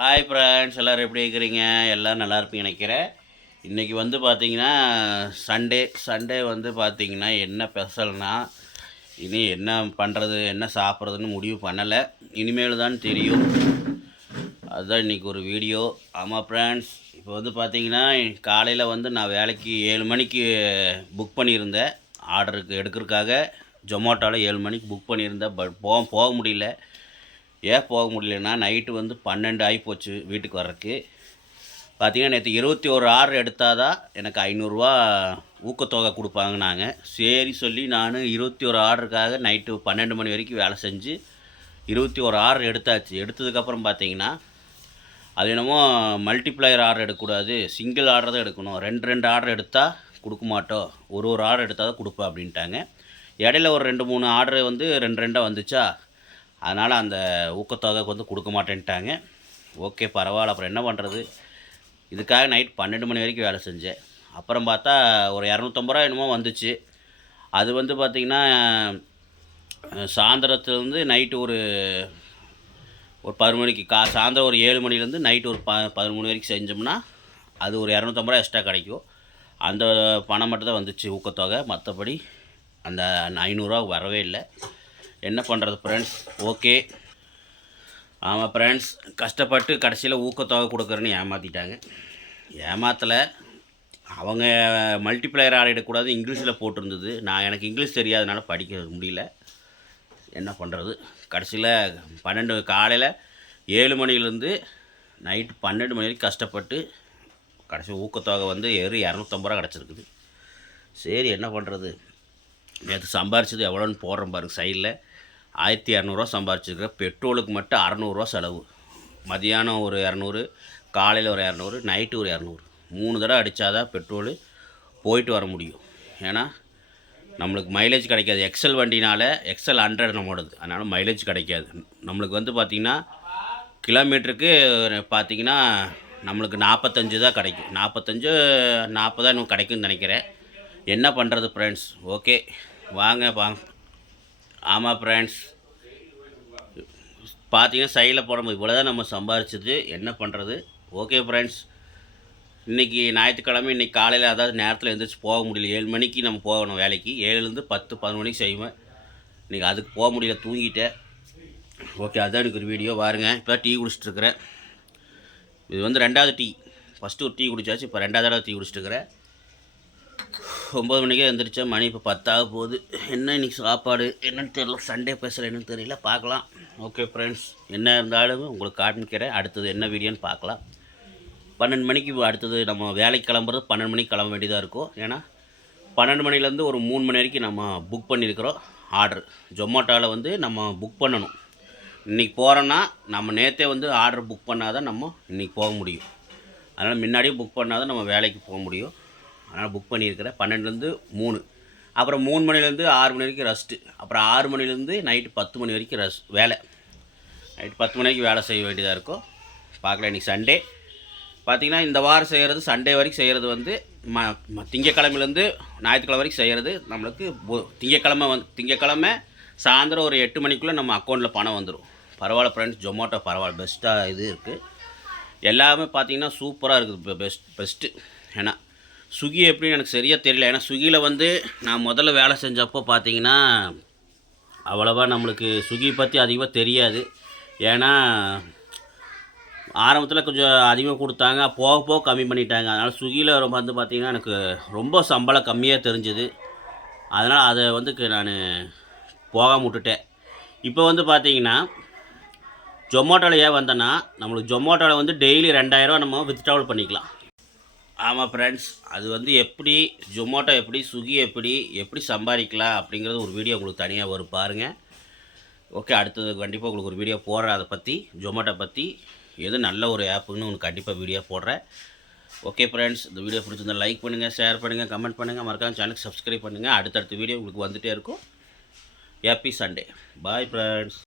Hi friends எல்லோரும் எப்படி இருக்கிறீங்க? எல்லோரும் நல்லா இருப்பீங்க நினைக்கிறேன். இன்றைக்கி வந்து பார்த்தீங்கன்னா சண்டே சண்டே வந்து பார்த்திங்கன்னா என்ன ஸ்பெஷல்னா இனி என்ன பண்ணுறது என்ன சாப்பிட்றதுன்னு முடிவு பண்ணலை. இனிமேல் தான் தெரியும். அதுதான் இன்றைக்கி ஒரு வீடியோ ஆமாம் ஃப்ரெண்ட்ஸ் இப்போ வந்து பார்த்தீங்கன்னா காலையில் வந்து நான் வேலைக்கு ஏழு மணிக்கு புக் பண்ணியிருந்தேன். ஆர்டருக்கு எடுக்கிறதுக்காக ஜொமேட்டோவில் ஏழு மணிக்கு புக் பண்ணியிருந்தேன். பட் போக போக முடியல. ஏன் போக முடியலன்னா நைட்டு வந்து பன்னெண்டு ஆகிப்போச்சு வீட்டுக்கு வர்றதுக்கு. பார்த்தீங்கன்னா நேற்று இருபத்தி ஒரு ஆர்டர் எடுத்தால் தான் எனக்கு ஐநூறுரூவா ஊக்கத்தொகை கொடுப்பாங்கனாங்க சரி சொல்லி நான் இருபத்தி ஒரு ஆர்டருக்காக நைட்டு பன்னெண்டு மணி வரைக்கும் வேலை செஞ்சு இருபத்தி ஒரு ஆர்டர் எடுத்தாச்சு. எடுத்ததுக்கப்புறம் பார்த்தீங்கன்னா அது என்னமோ மல்டிப்ளையர் ஆர்டர் எடுக்கக்கூடாது சிங்கிள் ஆர்டர் தான் எடுக்கணும். ரெண்டு ரெண்டு ஆர்டர் எடுத்தால் கொடுக்க மாட்டோம். ஒரு ஒரு ஆர்டர் எடுத்தால் தான் கொடுப்பேன் அப்படின்ட்டாங்க. இடையில ஒரு ரெண்டு மூணு ஆர்டர் வந்து ரெண்டு ரெண்டாக வந்துச்சா? அதனால் அந்த ஊக்கத்தொகை வந்து கொடுக்க மாட்டேன்ட்டாங்க. ஓகே பரவாயில்ல. அப்புறம் என்ன பண்ணுறது இதுக்காக நைட் பன்னெண்டு மணி வரைக்கும் வேலை செஞ்சேன். அப்புறம் பார்த்தா ஒரு இரநூத்தம்பது ரூபா என்னமோ வந்துச்சு. அது வந்து பார்த்திங்கன்னா சாயந்தரத்துலேருந்து நைட்டு ஒரு ஒரு பதினொரு மணிக்கு கா சாயந்தரம் ஒரு ஏழு மணிலேருந்து நைட்டு ஒரு ப பதிமூணு வரைக்கும் செஞ்சோம்னா அது ஒரு இரநூத்தம்பது ரூபா எக்ஸ்ட்ரா கிடைக்கும். அந்த பணம் மட்டும் தான் வந்துச்சு ஊக்கத்தொகை. மற்றபடி அந்த ஐநூறுரூவா வரவே இல்லை. என்ன பண்ணுறது ஃப்ரெண்ட்ஸ் ஓகே ஆமாம் ஃப்ரெண்ட்ஸ் கஷ்டப்பட்டு கடைசியில் ஊக்கத்தொகை கொடுக்குறேன்னு ஏமாற்றிட்டாங்க ஏமாற்றலை அவங்க மல்டிப்ளையர் ஆடிடக்கூடாது இங்கிலீஷில் போட்டிருந்தது. நான் எனக்கு இங்கிலீஷ் தெரியாதனால படிக்க முடியல. என்ன பண்ணுறது கடைசியில் பன்னெண்டு காலையில் ஏழு மணிலேருந்து நைட்டு பன்னெண்டு மணி வரைக்கும் கஷ்டப்பட்டு கடைசி ஊக்கத்தொகை வந்து ஏறி இரநூத்தம்பது ரூபா கிடச்சிருக்குது. சரி என்ன பண்ணுறது நேற்று சம்பாரிச்சது எவ்வளோன்னு போடுறேன் பாருங்க சைடில் ஆயிரத்தி இரநூறுவா சம்பாரிச்சிருக்கிற பெட்ரோலுக்கு மட்டும் அறநூறுவா செலவு. மதியானம் ஒரு இரநூறு காலையில் ஒரு இரநூறு நைட்டு ஒரு இரநூறு. மூணு தடவை அடித்தாதான் பெட்ரோலு போயிட்டு வர முடியும். ஏன்னா நம்மளுக்கு மைலேஜ் கிடைக்காது. எக்ஸல் வண்டினால் எக்ஸல் ஹண்ட்ரட் நம்மளோடது அதனால் மைலேஜ் கிடைக்காது. நம்மளுக்கு வந்து பார்த்திங்கன்னா கிலோமீட்டருக்கு பார்த்திங்கன்னா நம்மளுக்கு நாற்பத்தஞ்சு தான் கிடைக்கும். நாற்பத்தஞ்சு நாற்பதா இன்னும் கிடைக்கும்னு நினைக்கிறேன். என்ன பண்ணுறது ஃப்ரெண்ட்ஸ் ஓகே வாங்க வாங்க. ஆமாம் ஃப்ரெண்ட்ஸ் பார்த்தீங்கன்னா சைடில் போடும்போது இவ்வளோ தான் நம்ம சம்பாரிச்சது என்ன பண்ணுறது ஓகே ஃப்ரெண்ட்ஸ் இன்றைக்கி ஞாயிற்றுக்கிழமை இன்றைக்கி காலையில் அதாவது நேரத்தில் எழுந்திரிச்சு போக முடியல. ஏழு மணிக்கு நம்ம போகணும் வேலைக்கு. ஏழுலேருந்து பத்து பதினொன்று மணிக்கு செய்வேன். இன்றைக்கி அதுக்கு போக முடியல தூங்கிட்டேன். ஓகே அதுதான் எனக்கு ஒரு வீடியோ பாருங்க இப்போ டீ குடிச்சிட்ருக்குறேன் இது வந்து ரெண்டாவது டீ. ஃபஸ்ட்டு ஒரு டீ குடிச்சாச்சு இப்போ ரெண்டாவது தடவை டீ குடிச்சிட்ருக்கிறேன் ஒம்பது மணிக்கே எழுந்திரிச்சேன் மணி இப்போ பத்தாக போகுது. என்ன இன்றைக்கி சாப்பாடு? என்னன்னு தெரியல. சண்டே பேசுகிற என்னன்னு தெரியல. பார்க்கலாம். ஓகே ஃப்ரெண்ட்ஸ் என்ன இருந்தாலும் உங்களுக்கு காமிக்கிறேன் அடுத்தது என்ன வீடியோன்னு பார்க்கலாம். பன்னெண்டு மணிக்கு அடுத்தது நம்ம வேலைக்கு கிளம்புறது பன்னெண்டு மணிக்கு கிளம்ப வேண்டியதாக இருக்கும். ஏன்னா பன்னெண்டு மணிலேருந்து ஒரு மூணு மணி வரைக்கும் நம்ம புக் பண்ணியிருக்கிறோம். ஆர்டர் ஜொமேட்டோவில் வந்து நம்ம புக் பண்ணணும். இன்றைக்கி போகிறோன்னா நம்ம நேற்றே வந்து ஆர்டர் புக் பண்ணால் தான் நம்ம இன்றைக்கி போக முடியும். அதனால் முன்னாடியே புக் பண்ணால் தான் நம்ம வேலைக்கு போக முடியும். அதனால் புக் பண்ணியிருக்கிறேன். பன்னெண்டுலேருந்து மூணு. அப்புறம் மூணு மணிலேருந்து ஆறு மணி வரைக்கும் ரெஸ்ட்டு அப்புறம் ஆறு மணிலேருந்து நைட்டு பத்து மணி வரைக்கும் ரெஸ் வேலை. நைட்டு பத்து மணி வரைக்கும் வேலை செய்ய வேண்டியதாக இருக்கும் பார்க்கலாம் இன்றைக்கி சண்டே பார்த்திங்கன்னா இந்த வாரம் செய்கிறது சண்டே வரைக்கும் செய்கிறது வந்து ம திங்கக்கிழமையிலேருந்து ஞாயிற்றுக்கிழமை வரைக்கும் செய்கிறது நம்மளுக்கு திங்கக்கிழமை வந்து திங்கக்கிழமை சாயந்தரம் ஒரு எட்டு மணிக்குள்ளே நம்ம அக்கௌண்ட்டில் பணம் வந்துடும் பரவாயில்ல ஃப்ரெண்ட்ஸ் ஜொமேட்டோ பரவாயில்ல பெஸ்ட்டாக இது இருக்குது எல்லாமே பார்த்தீங்கன்னா சூப்பராக இருக்குது பெஸ்ட் பெஸ்ட்டு ஏன்னா ஸ்விக்கி எப்படின்னு எனக்கு சரியாக தெரியல. ஏன்னா ஸ்விக்கியில் வந்து நான் முதல்ல வேலை செஞ்சப்போ பார்த்தீங்கன்னா அவ்வளோவா நம்மளுக்கு ஸ்விக்கி பற்றி அதிகமாக தெரியாது. ஏன்னா ஆரம்பத்தில் கொஞ்சம் அதிகமாக கொடுத்தாங்க. போக போக கம்மி பண்ணிட்டாங்க. அதனால் ஸ்விக்கியில் ரொம்ப வந்து பார்த்திங்கன்னா எனக்கு ரொம்ப சம்பளம் கம்மியாக தெரிஞ்சுது. அதனால் அதை வந்து நான் போகாமல் விட்டுட்டேன். இப்போ வந்து பார்த்தீங்கன்னா ஜொமோட்டோவில் ஏன் வந்தேன்னா நம்மளுக்கு ஜொமோட்டோவில் வந்து டெய்லி ரெண்டாயிரரூவா நம்ம வித்ட்ராவல் பண்ணிக்கலாம். ஆமாம் ஃப்ரெண்ட்ஸ் அது வந்து எப்படி ஜொமேட்டோ எப்படி ஸ்விக்கி எப்படி எப்படி சம்பாதிக்கலாம் அப்படிங்கிறது ஒரு வீடியோ உங்களுக்கு தனியாக வரும். பாருங்கள் ஓகே அடுத்தது கண்டிப்பாக உங்களுக்கு ஒரு வீடியோ போடுறேன் அதை பற்றி ஜொமேட்டோ பற்றி எது நல்ல ஒரு ஆப்புன்னு உங்களுக்கு கண்டிப்பாக வீடியோ போடுறேன். ஓகே ஃப்ரெண்ட்ஸ் இந்த வீடியோ பிடிச்சிருந்தா லைக் பண்ணுங்கள் ஷேர் பண்ணுங்கள் கமெண்ட் பண்ணுங்கள் மறக்காம சேனலுக்கு சப்ஸ்கிரைப் பண்ணுங்கள் அடுத்தடுத்த வீடியோ உங்களுக்கு வந்துகிட்டே இருக்கும். Happy Sunday bye friends